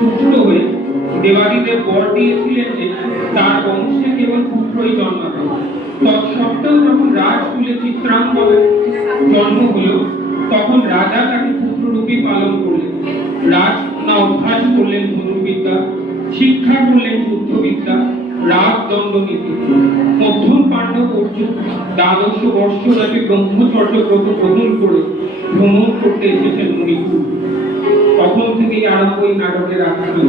পুত্র হয়ে দেবাদিদেব বর দিয়েছিলেন যে তার বংশে কেবল পুত্রই জন্মাবে। তৎসত্ত্বেও যখন রাজকুলে চিত্রাঙ্গদের জন্ম হলো, তখন রাজা তাকে পুত্ররূপী পালন করলেন। রাজকন্যা অভ্যাস করলেন ধনুর্বিদ্যা, শিক্ষা করলেন যুদ্ধবিদ্যা, রাগ দণ্ডনীতি। মধ্যম পাণ্ডব অর্জুন দ্বাদশ বর্ষব্যাপী ব্রহ্মচর্য ব্রত গ্রহণ করে ভ্রমণ করতে এসেছেন মণিপুর। তখন থেকেই আরম্ভ এই নাটকের আখ্যান।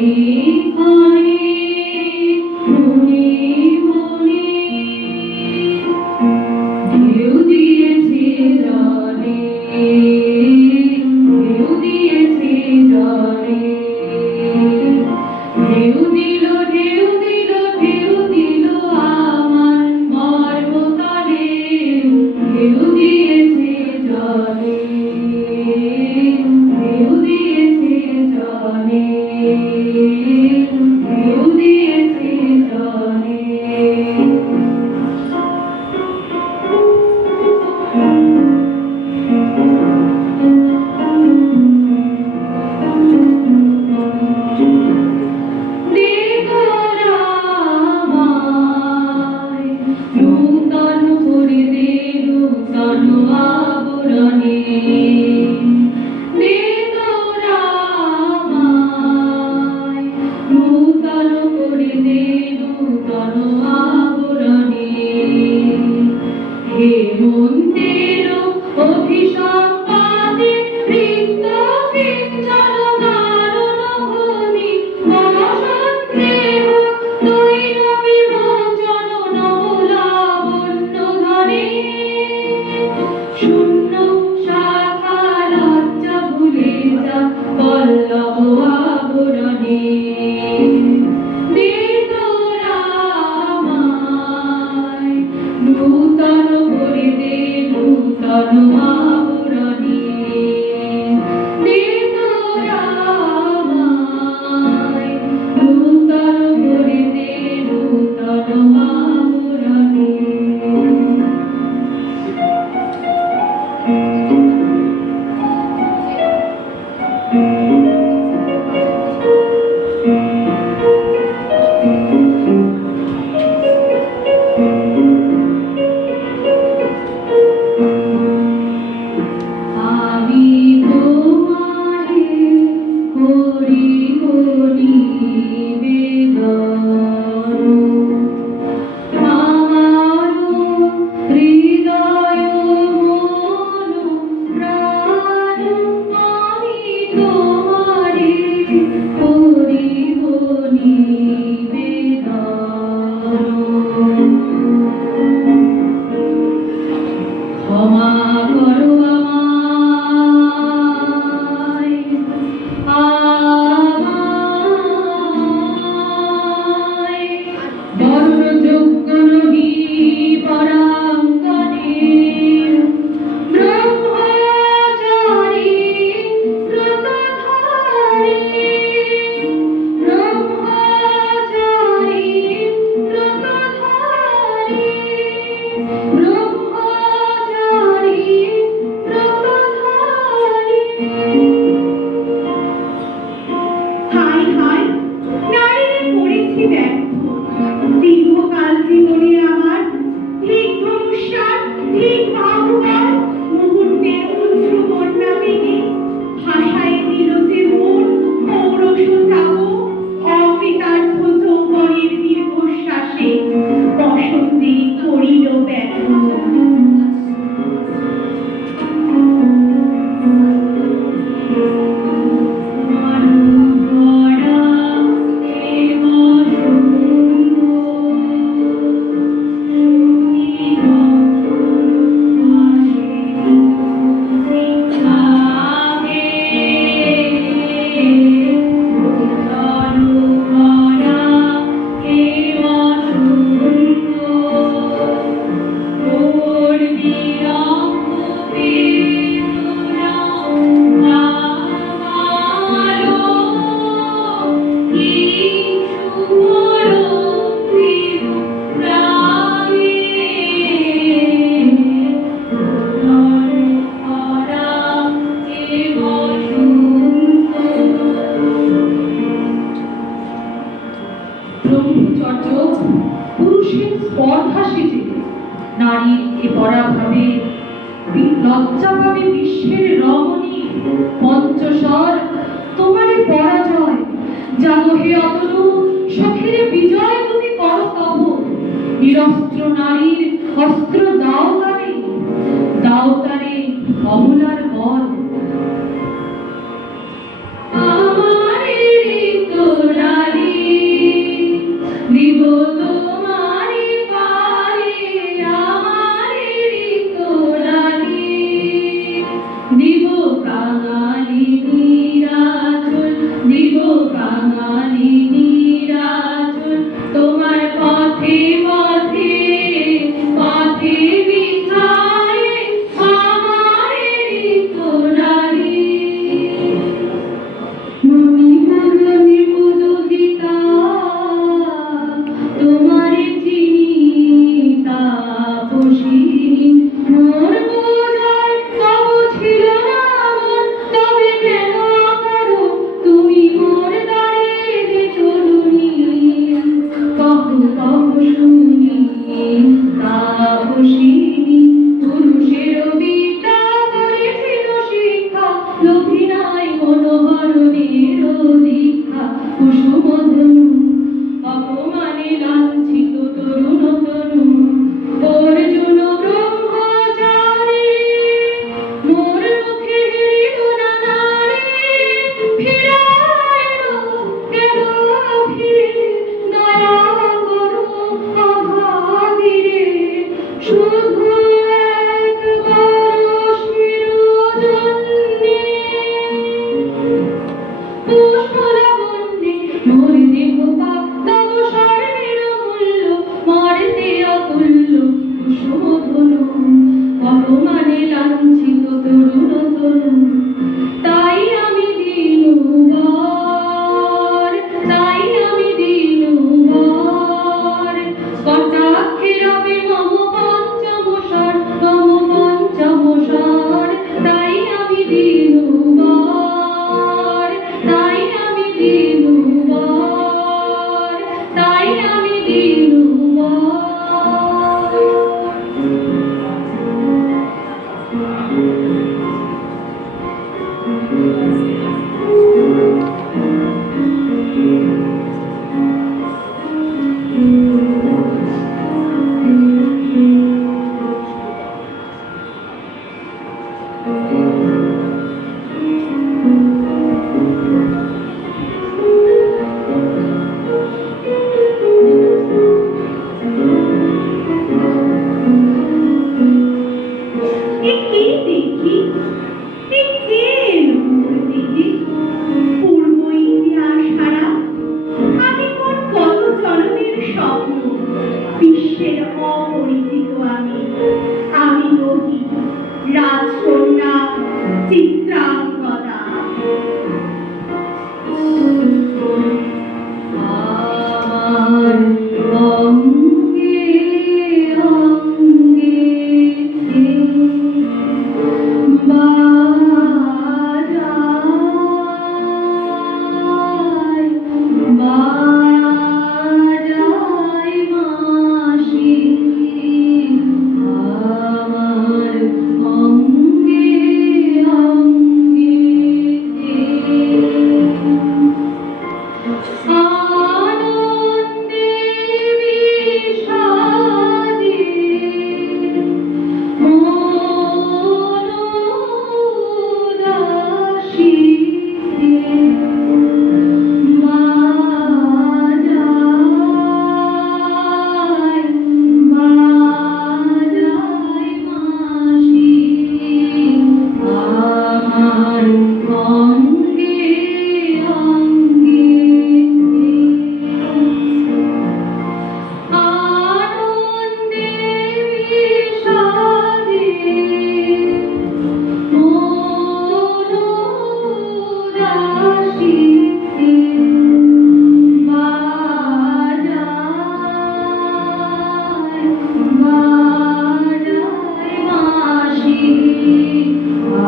আমার অপমানে লাঞ্ছিত তরুণ তরুণ, তাই আমি দিনভর, তাই আমি দিনভর কটাক্ষে রবে মম পঞ্চমসার, মম পঞ্চমসার, তাই আমি দিনভর, তাই আমি দিনভর, তাই আমি দিনভর। বিশ্বের অপরিচিত আমি নহি রাজকন্যা চিত্রাঙ্গদা। আমার অঙ্গে অঙ্গে বাজায় মাসি, আমার অঙ্গে অঙ্গে আনন্দে বিষাদে মন উদাসীতে বাজায় বাজায় মাসি, আমার অঙ্গে অঙ্গে আনন্দে বিষাদে মন উদাসীতে বাজায় বাজায় মাসি,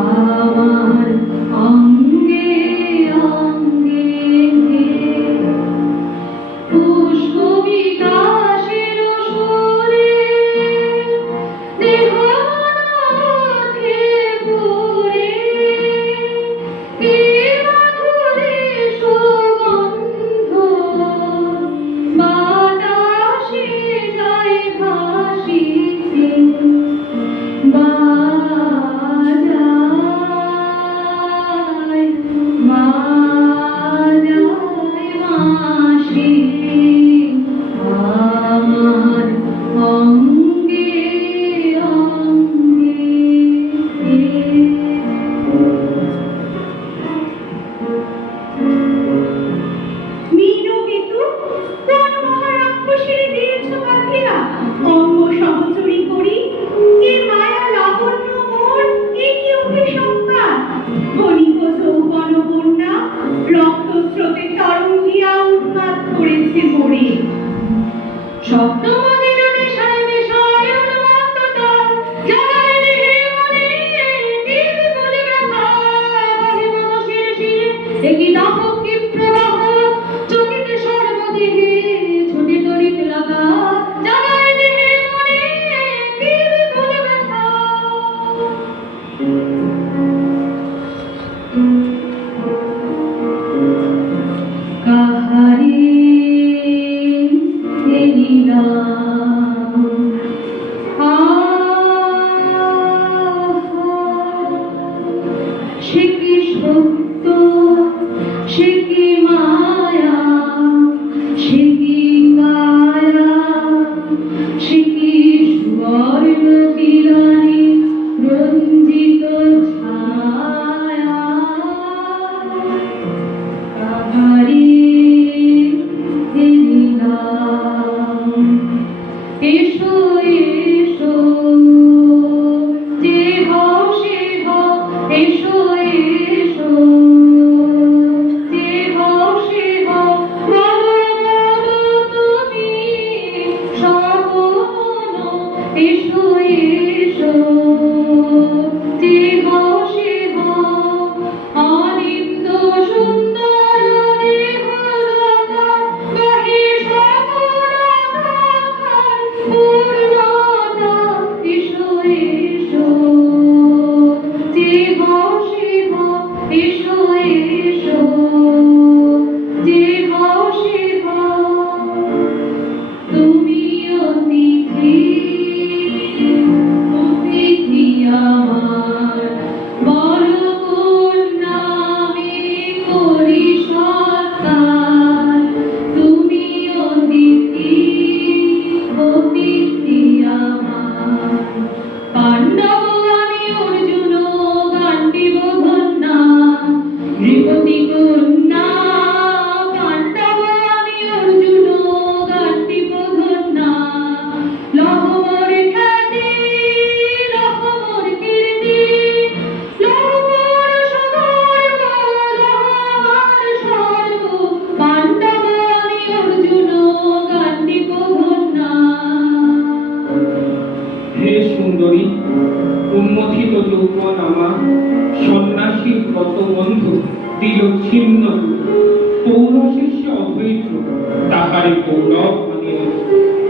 আমার অঙ্গে অঙ্গে পুষ্প বিকাশের সুরে দেহ মনকে পুরে, কি মাধুরী সুগন্ধ বাতাসে যায় ভাসিতে, বাজায় বাজায় মাসি, আমার অঙ্গে অঙ্গে মীনকেতু কোন মহারাক্ষসীরে দিয়েছ বাঁধিয়া অঙ্গ সহচরী করি, এ মায়া লাবণ্য মোর, এ কি অভিসম্পাত? ধনিক যৌবন বন্যা রক্তস্রোতে তরঙ্গিয়া উন্মাদ করেছে মোরে। স্বপ্নমদির নেশায় মেশায় উন্মত্ততা, জাগায় দেহে মনে দিন বলে ব্যথা, বাহে মানসের শিরে একই দাহক কি প্রবাহ, চকিতে সর্বদেহে ছোটে তড়িৎ লাগা, জাগায় দেহে মনে দিন বলে ব্যথা। কাহারে এলিলাম সে কি সত্য, সে কি মায়া, সে কি কায়া, সে কি সুবর্ণ কিরণে রঞ্জিত ছায়া, কাহারে এলিলাম। এসো এসো যে দিল ছিন্ন পৌরশিষ্য অদ্বৈত তাহারে গৌরব মানিল।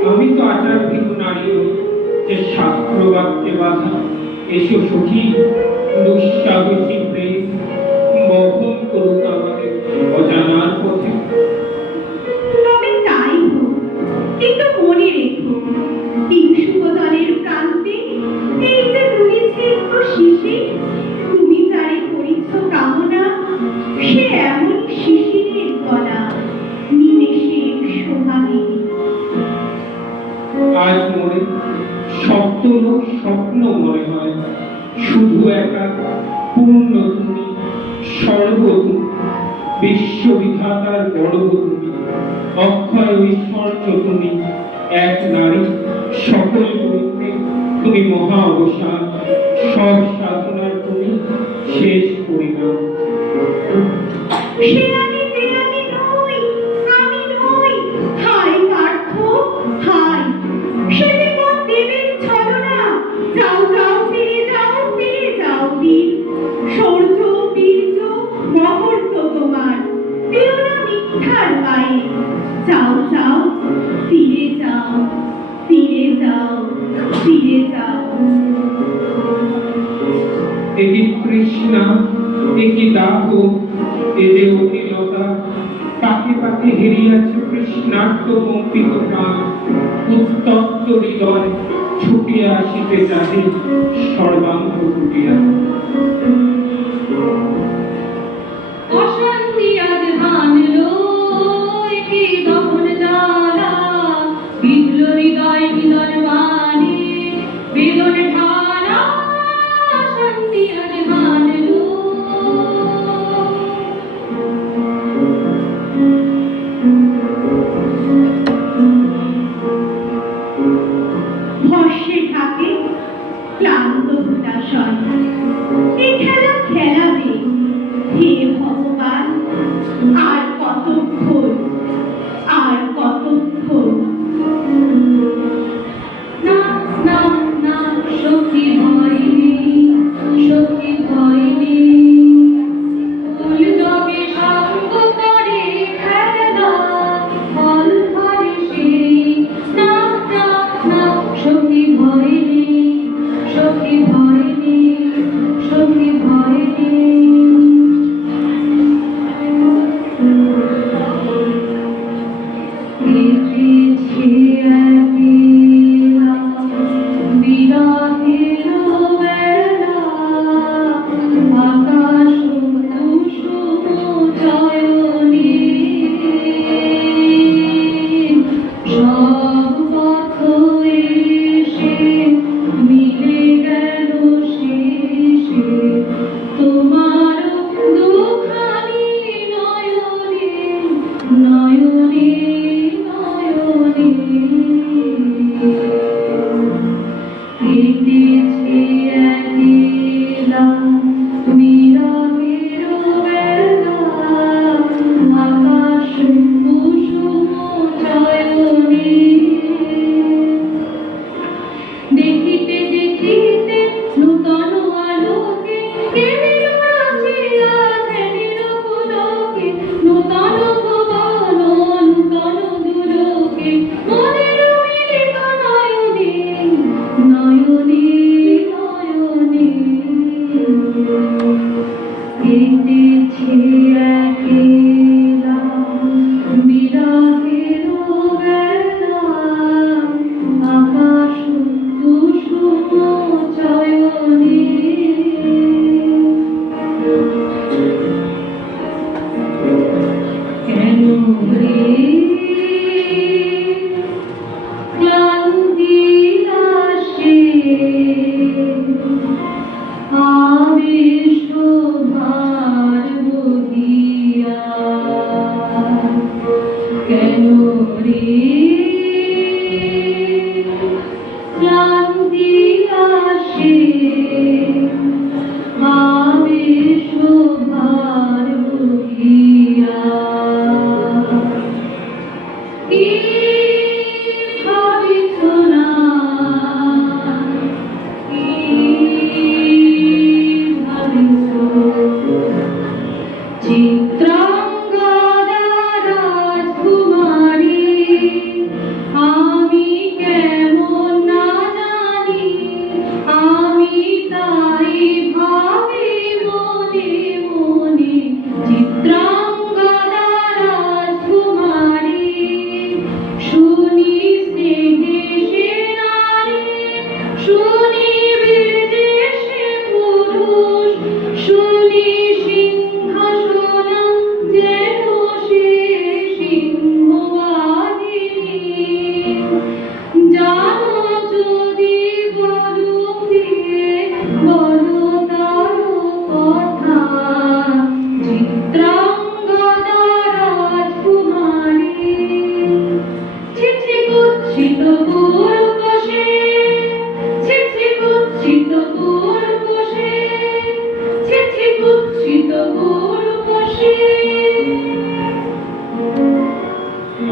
আমি তো আচার ভিন্ন নারী যে শাস্ত্র বাক্যে বাধা, এসো সখী দুঃসাহসী প্রেম বহন করুক আমাদের অজানার পথে। তবে তাই হোক, কিন্তু মনে রেখো বিংশুবদলের প্রান্তে এই যে দুলিছে একটু শিশির, তুমি যারে করিছ কামনা, সে এমন শিশিরের গলা নিমেষের সোহাগিনী। আজ মোরে সপ্তলোক স্বপ্ন মনে হয়, শুধু একা পূর্ণ তুমি, সর্ব তুমি, বিশ্ববিধাতার গর্ব তুমি, অক্ষয় ঐশ্বর্য তুমি, এক নারী সকল বলতে তুমি মহা অবসান, সব সাধনার তুমি শেষ পরিণাম। সে আমি যে আমি নই, আমি নই, হায় পার্থ হায়, সে যে কোন দেবীর ছলনা। যাও যাও ফিরে যাও, ফিরে যাও বীর, শৌর্য বীর্য মহর্ত তোমার, দিও না মিথ্যার পায়ে। যাও যাও ফিরে যাও, ফিরে যাও, ফিরে যাও। একি তৃষ্ণা, একি দাহ, এ যে অতিলতা, পাকে পাকে হেরিয়াছে কৃষ্ণার্ত কম্পিত প্রাণ, উত্তপ্ত হৃদয় ছুটিয়া আসিতে চাহে সর্বাঙ্গ ফুটিয়া। অশান্তি আজ ভাঙলো, একি দহন জ্বালা, বিধল হৃদয় মিলন বাণী, বেদন ঢালা, অশান্তি আজ ভাঙলো। ভস্যে থাকে ক্লান্ত হুতাশন, এ খেলা খেলাবে, হে ভগবান আর কতক্ষণ, আর কতক্ষণ। না না না, সখী ভয় নেই, সখী ভয় নেই, ফুল যবে সঙ্গ করে খেলা, ফল ধরে সেই। না না না, সখী ভয় নেই, সখী ভয় নেই, সখী ভয় নেই। এসেছে একলা, বিরহের বেলা, আকাশ কুসুম চয়নে, সব পথ এসে মিলে গেল শেষে, তোমার দুখানি নয়নে, নয়নে, নয়নে। কেটেছে একলা বিরহের বেলা, আকাশ কুসুম চয়নে, দেখিতে দেখিতে নূতন আলোকে, কে দিল রাখিয়া ধ্যানের পুলকে, নূতন ভুবন নূতন দুলোকে, মনের মিলিত নয়নে, নয়নে, নয়নে। কেটেছে একলা বিরহের বেলা, আকাশ কুসুম চয়নে। কেন রে ক্লান্তি আসে, আবেশ ভার বহিয়া, কেন রে ক্লান্তি আসে, আবেশ ভার বহিয়া।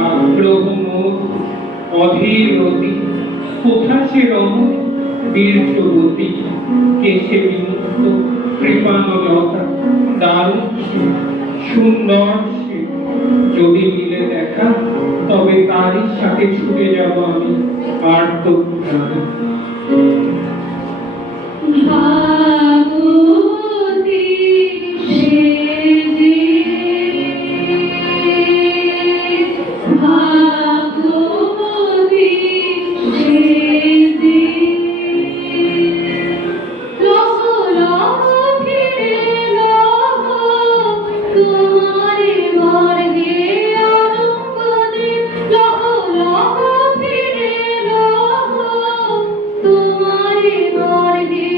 আগ্রহ মোর অধীর রতি কোথা সে রমণ বীর্যবতী কেশে বিমুক্ত কৃপানলতা দারুণ সুন্দর সে যদি মিলে দেখা তবে তারই সাথে ছুটে যাব আমি আর্ত প্রাণে। ভাবতি সেজে ভাবতি সেজে লহ লহ ফিরে লহ তোমারে বর্গে আনন্দে লহ লহ ফিরে লহ তোমারে বর্গে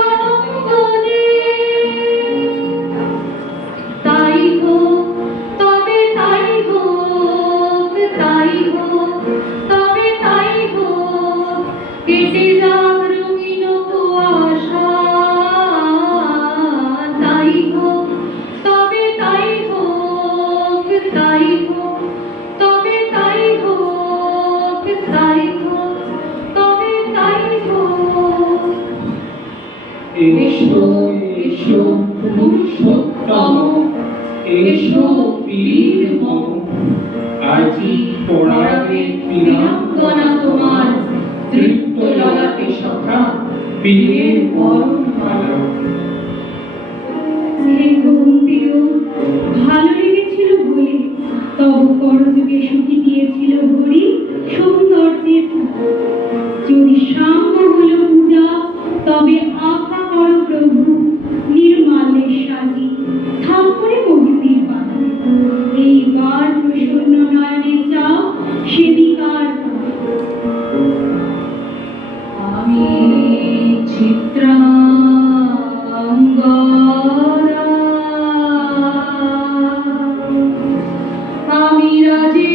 আনন্দে তাই হোক তবে তাই হোক তাই হোক তবে তাই হোক কেটে যাক রঙিন কুয়াশা তাই হোক তবে তাই হোক তাই হোক তবে তাই হোক তাই হোক তবে তাই হোক এসো এসো পুরুষোত্তম এসো বীর মম আজি পড়াবে বীরাঙ্গনা তোমার তৃপ্ত ললাটে সখা বীরের বরণমালা। হে কুন্তীও, ভালো লেগেছিল বলে তব করযোগে সুখী দিয়েছিল হরি সৌন্দর্যের যদি সাম্য হলো পূজা তবে আপা কর প্রভু নির্মাল্যের সাজি থাপড়ে মহিতির পাতে এইবার প্রসন্ন নয়নে চাও সেবিকার আমি চিত্রাঙ্গনা আমি রাজে